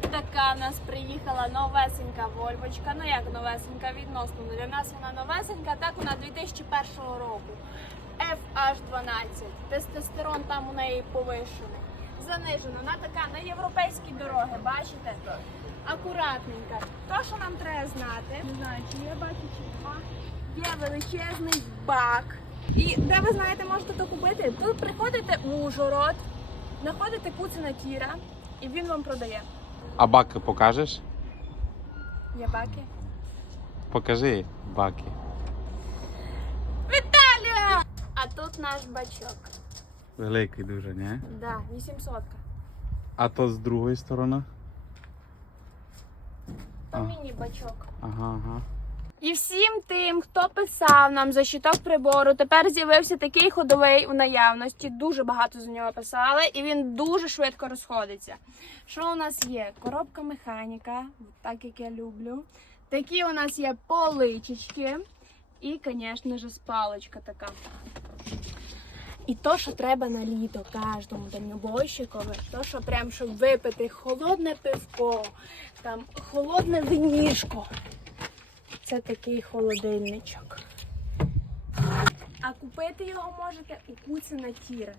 Така в нас приїхала новесенька Вольвочка. Ну як новесенька відносно. Для нас вона новесенька, так вона 2001 року. FH12. Тестостерон там у неї повищений. Занижена. Вона така на європейські дороги, бачите? Акуратненька. То, що нам треба знати, не знаю, чи є бачу, чи нема. Є величезний бак. І де ви знаєте, можете то купити? Тут приходите в Ужгород, знаходите Куцина Тіра, і він вам продає. А баки покажеш? Є баки. Покажи баки. Віталія! А тут наш бачок. Великий дуже, ні? Да, 800. А то з другої сторони? То А. міні-бачок. Ага, ага. І всім тим, хто писав нам за щиток прибору, тепер з'явився такий ходовий у наявності. Дуже багато за нього писали, і він дуже швидко розходиться. Що у нас є? Коробка механіка, так як я люблю. Такі у нас є поличечки. І, звісно ж, спалочка така. І то, що треба на літо кожному дальнобойщикові, то, що прям щоб випити холодне пивко, там холодне винішко. Це такий холодильничок. А купити його можете у Куцина Тіра.